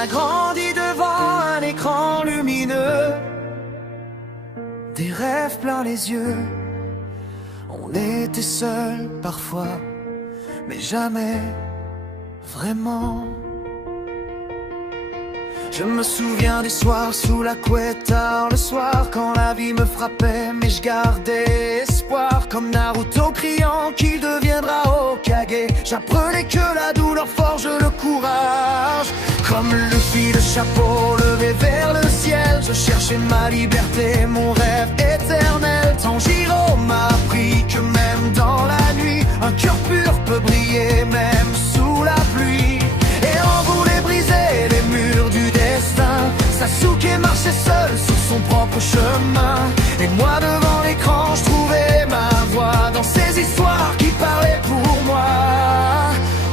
a grandi devant un écran lumineux, des rêves plein les yeux. On était seuls parfois, mais jamais vraiment. Je me souviens des soirs sous la couette tard le soir, quand la vie me frappait mais je gardais espoir. Comme Naruto criant qu'il deviendra Hokage, j'apprenais que la douleur forge le courage. Comme Luffy, le chapeau levé vers le ciel, je cherchais ma liberté, mon rêve éternel. Tanjiro m'a appris que même dans la nuit, un cœur pur peut briller même sous la pluie. Et on voulait briser les murs du destin. Sasuke marchait seul sur son propre chemin, et moi devant l'écran je trouvais ma voix dans ces histoires qui parlaient pour moi.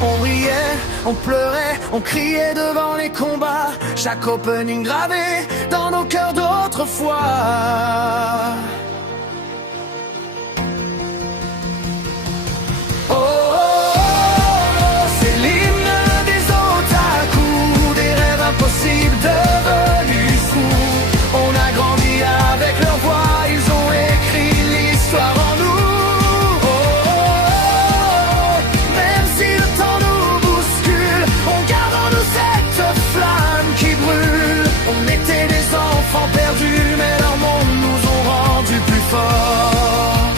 On riait, on pleurait, on criait devant les combats, chaque opening gravé dans nos cœurs d'autrefois. Devenus fous, on a grandi avec leur voix, ils ont écrit l'histoire en nous. Oh, oh, oh, même si le temps nous bouscule, on garde en nous cette flamme qui brûle. On était des enfants perdus, mais leur monde nous ont rendus plus forts.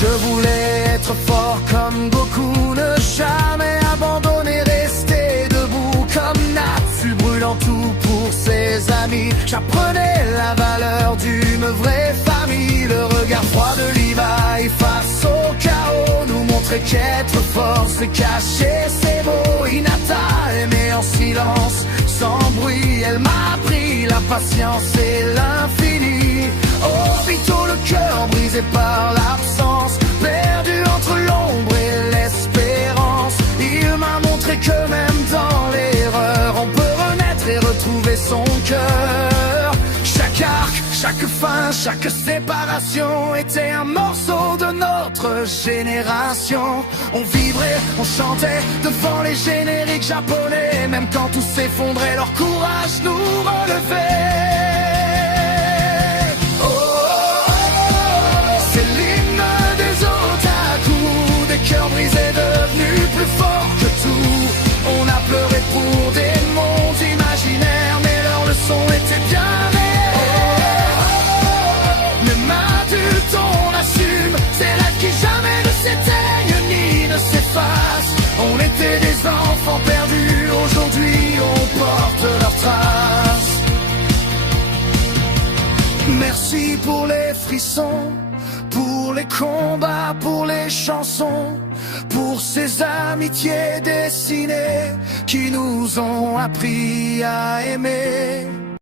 Je voulais être fort comme Goku, ne jamais abandonner, rester debout comme Natsu, brûlant tout pour ses amis. J'apprenais la valeur d'une vraie famille. Le regard froid de Levi face au chaos nous montrait qu'être fort c'est cacher ses mots. Hinata aimait en silence, sans bruit, elle m'a appris la patience et l'infini. Obito, le cœur brisé par l'absence, perdu entre l'ombre et l'espérance. Il m'a montré que même dans l'erreur, on peut renaître et retrouver son cœur. Chaque arc, chaque fin, chaque séparation était un morceau de notre génération. On vibrait, on chantait devant les génériques japonais, même quand tout s'effondrait, leur courage nous relevait. Cœur brisé, devenu plus fort que tout. On a pleuré pour des mondes imaginaires, mais leur leçon était bien réelle. Même adulte on assume ces rêves qui jamais ne s'éteignent ni ne s'effacent. On était des enfants perdus, aujourd'hui on porte leurs traces. Merci pour les frissons, pour les combats, pour les chansons, pour ces amitiés dessinées qui nous ont appris à aimer.